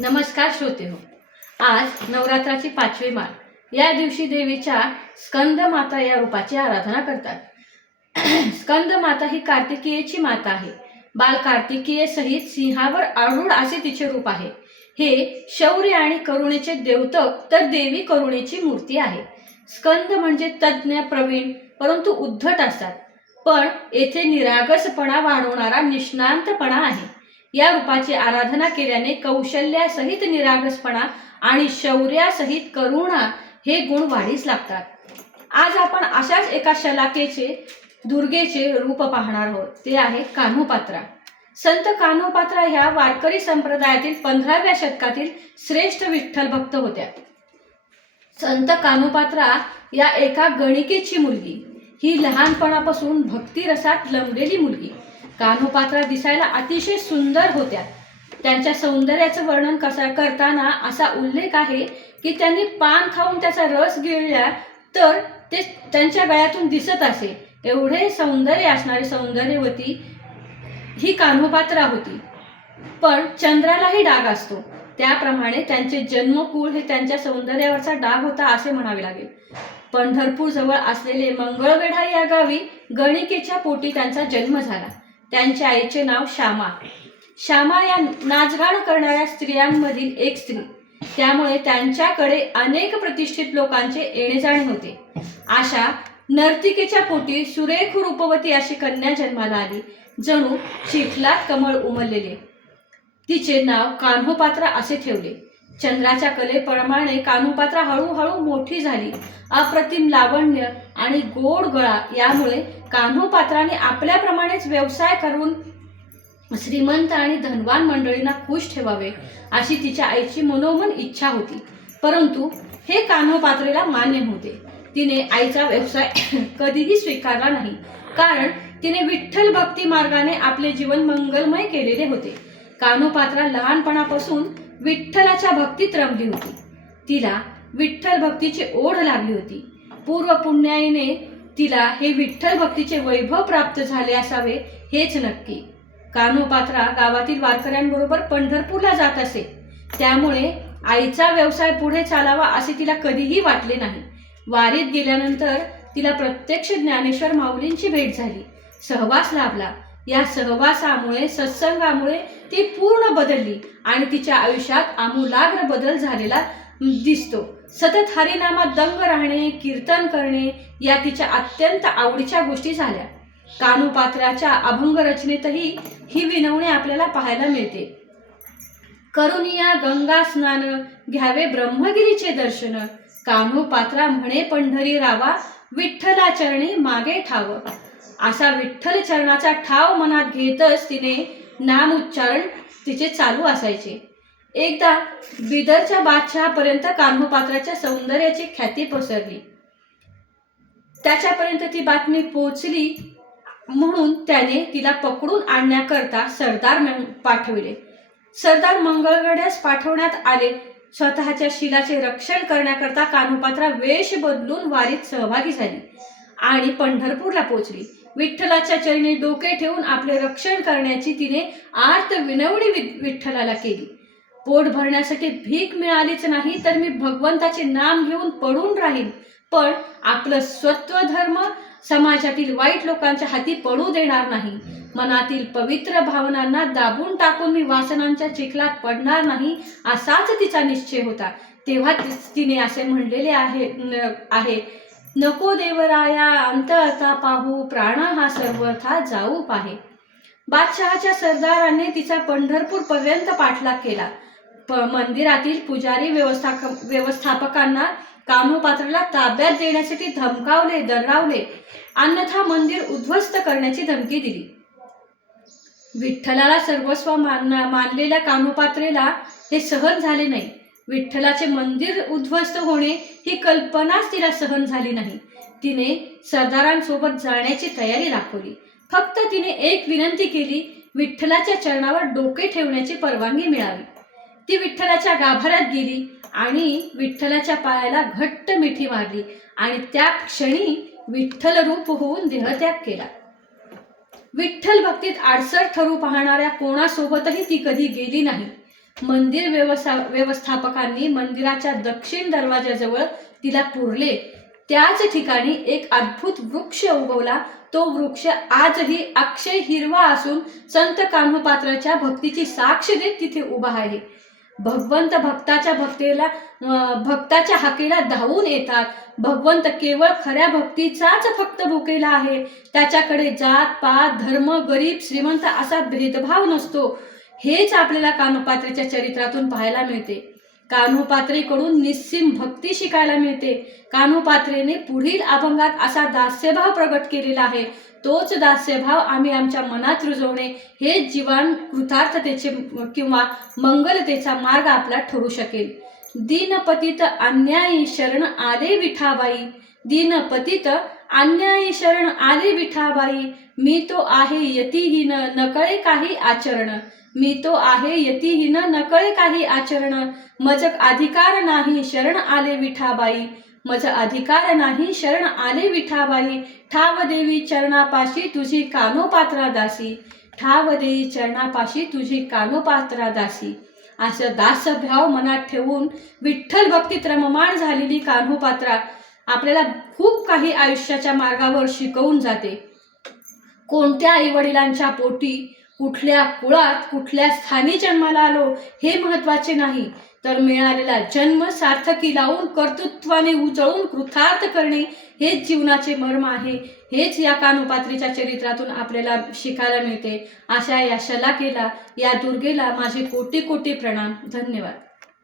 नमस्कार श्रोतेहो, आज नवरात्राची 5वी माळ। या दिवशी देवीच्या स्कंद माता या रूपाची आराधना करतात। स्कंद माता ही कार्तिकेयची माता आहे। बाल कार्तिकेय सहित सिंहावर आरूढ असे तिचे रूप आहे। हे शौर्य आणि करुणेचे द्योतक तर देवी करुणेची मूर्ती आहे। स्कंद म्हणजे तज्ञ प्रवीण परंतु उद्धट असतात, पण येथे निरागसपणा वाढवणारा निष्णांतपणा आहे। या रूपाची आराधना केल्याने कौशल्यासहित निरागसपणा आणि शौर्यासहित करुणा हे गुण वाढीस लागतात। आज आपण अशाच एका शलाकेचे दुर्गेचे रूप पाहणार आहोत, ते आहे कान्होपात्रा। संत कान्होपात्रा ह्या वारकरी संप्रदायातील 15व्या शतकातील श्रेष्ठ विठ्ठल भक्त होत्या। संत कान्होपात्रा या एका गणिकेची मुलगी, ही लहानपणापासून भक्तिरसात लंगलेली मुलगी। कान्होपात्रा दिसायला अतिशय सुंदर होत्या। त्यांच्या सौंदर्याचं वर्णन करताना असा उल्लेख आहे की त्यांनी पान खाऊन त्याचा रस गिळला तर ते त्यांच्या गळ्यातून दिसत असे, एवढे सौंदर्य असणारी सौंदर्यवती ही कान्होपात्रा होती। पण चंद्रालाही डाग असतो, त्याप्रमाणे त्यांचे जन्मकुळ हे त्यांच्या सौंदर्यावरचा डाग होता असे म्हणावे लागेल। पंढरपूर जवळ असलेले मंगळवेढा या गावी गणिकेच्या पोटी त्यांचा जन्म झाला। त्यांच्या आईचे नाव श्यामा। श्यामा या नाचगाणं करणाऱ्या स्त्रियांमधील एक स्त्री, त्यामुळे त्यांच्याकडे अनेक प्रतिष्ठित लोकांचे येणे जाणे होते। अशा नर्तिकेच्या पोटी सुरेख रूपवती अशी कन्या जन्माला आली, जणू चिखलात कमळ उमललेले। तिचे नाव कान्होपात्रा असे ठेवले। चंद्राच्या कलेप्रमाणे कान्होपात्रा हळूहळू मोठी झाली। अप्रतिम लावण्य आणि गोड गळा यामुळे कान्होपात्राने आपल्याप्रमाणेच व्यवसाय करून श्रीमंत आणि धनवान मंडळींना खुश ठेवावे अशी तिच्या आईची मनोमन इच्छा होती, परंतु हे कान्होपात्रेला मान्य नव्हते। तिने आईचा व्यवसाय कधीही स्वीकारला नाही, कारण तिने विठ्ठल भक्ती मार्गाने आपले जीवन मंगलमय केलेले होते। कान्होपात्रा लहानपणापासून विठ्ठलाच्या भक्तीत रमली होती। तिला विठ्ठल भक्तीची ओढ लागली होती। पूर्व पुण्याईने तिला हे विठ्ठल भक्तीचे वैभव प्राप्त झाले असावे हेच नक्की। कान्होपात्रा गावातील वारकऱ्यांबरोबर पंढरपूरला जात असे, त्यामुळे आईचा व्यवसाय पुढे चालावा असे तिला कधीही वाटले नाही। वारीत गेल्यानंतर तिला प्रत्यक्ष ज्ञानेश्वर माऊलींची भेट झाली, सहवास लाभला। या सहवासामुळे सत्संगामुळे ती पूर्ण बदलली आणि तिच्या आयुष्यात आमूलाग्र बदल झालेला दिसतो। सतत हरिनामात दंग राहणे, कीर्तन करणे या तिच्या अत्यंत आवडीच्या गोष्टी झाल्या। कान्होपात्राच्या अभंग रचनेतही ही विनवणी आपल्याला पाहायला मिळते। करुनिया गंगा स्नान, घ्यावे ब्रह्मगिरीचे दर्शन, कान्होपात्रा म्हणे पंढरी रावा, विठ्ठला चरणी मागे ठाव। असा विठ्ठल चरणाचा ठाव मनात घेतच तिने नाम उच्चारण तिचे चालू असायचे। एकदा बिदरच्या बादशहापर्यंत कान्होपात्राच्या सौंदर्याची ख्याती पसरली। त्याच्यापर्यंत ती बातमी पोहोचली म्हणून त्याने तिला पकडून आणण्याकरता सरदार पाठविले। सरदार मंगळवेढ्यास पाठवण्यात आले। स्वतःच्या शिलाचे रक्षण करण्याकरता कान्होपात्रा वेश बदलून वारीत सहभागी झाली आणि पंढरपूरला पोहोचली। विठ्ठलाच्या चरणी डोके ठेवून आपले रक्षण करण्याची तिने आर्त विनवणी विठ्ठलाला केली। पोट भरण्यासाठी भीक मिळालीच नाही तर मी भगवंताचे नाम घेऊन पडून राहीन, पण आपलं स्वत्वधर्म समाजातील वाईट लोकांच्या हाती पडू देणार नाही। मनातील पवित्र भावनांना दाबून टाकून मी वासनांच्या चिखलात पडणार नाही असाच तिचा निश्चय होता। तेव्हा तिने असे म्हणलेले आहे, नको देवराया अंत आता पाहू, प्राण हा सर्वथा जाऊ पाहे। बादशहाच्या सरदाराने तिचा पंढरपूर पर्यंत पाठलाग केला। मंदिरातील पुजारी व्यवस्थापकांना कान्होपात्राला ताब्यात देण्यासाठी धमकावले, दर्डावले, अन्यथा मंदिर उद्ध्वस्त करण्याची धमकी दिली। विठ्ठलाला सर्वस्व मानलेल्या कान्होपात्रेला हे सहन झाले नाही। विठ्ठलाचे मंदिर उद्ध्वस्त होणे ही कल्पनाच तिला सहन झाली नाही। तिने सरदारांसोबत जाण्याची तयारी दाखवली। फक्त तिने एक विनंती केली, विठ्ठलाच्या चरणावर डोके ठेवण्याची परवानगी मिळावी। ती विठ्ठलाच्या गाभाऱ्यात गेली आणि विठ्ठलाच्या पायाला घट्ट मिठी मारली आणि त्या क्षणी विठ्ठल रूप होऊन देहत्याग केला। विठ्ठल भक्तीत आडसर ठरू पाहणाऱ्या कोणासोबतही ती कधी गेली नाही। मंदिर व्यवस्थापकांनी मंदिराच्या दक्षिण दरवाजाजवळ तिला पुरले. त्याच ठिकाणी एक अद्भुत वृक्ष उगवला. तो वृक्ष आजही अक्षय हिरवा असून संत कान्होपात्राच्या भक्तीची साक्ष देत तिथे उभा आहे. भगवंत भक्ताच्या हाकेला धावून येतात. भगवंत केवळ खऱ्या भक्तीचाच फक्त भुकेला आहे. त्याच्याकडे जात पात धर्म गरीब श्रीमंत असा भेदभाव नसतो. हेच आपल्याला कान्होपात्रेच्या चरित्रातून पाहायला मिळते. कान्होपात्रेकडून निस्सीम भक्ती शिकायला मिळते. कान्होपात्रेने पुढील अभंगात असा दास्यभाव प्रगट केलेला आहे. तोच दास्यभाव आम्ही आमच्या मनात रुजवणे हेच जीवन कृतार्थतेचे किंवा मंगलतेचा मार्ग आपला ठरू शकेल. दीनपतित अन्यायी शरण आले विठाबाई. दीनपतित अन्यायी शरण आले विठाबाई. मी तो आहे यतिहीन नकळे काही आचरण. मी तो आहे यतिहीन नकळे काही आचरण. मज अधिकार नाही शरण आले विठाबाई. मज अधिकार नाही शरण आले विठाबाई. ठाव देवी चरणापाशी तुझी कान्होपात्रा दासी. ठाव देवी चरणापाशी तुझी कान्होपात्रा दासी. असं दासभाव मनात ठेवून विठ्ठल भक्तीत रममाण झालेली कान्होपात्रा आपल्याला खूप काही आयुष्याच्या मार्गावर शिकवून जाते. कोणत्या आईवडिलांच्या पोटी कुठल्या कुळात कुठल्या स्थानी जन्माला आलो हे महत्त्वाचे नाही, तर मिळालेला जन्म सार्थकी लावून कर्तृत्वाने उजळून कृतार्थ करणे हेच जीवनाचे मर्म आहे. हेच या कान्होपात्रेच्या चरित्रातून आपल्याला शिकायला मिळते. अशा या शलाकेला, या दुर्गेला माझे कोटी कोटी प्रणाम. धन्यवाद.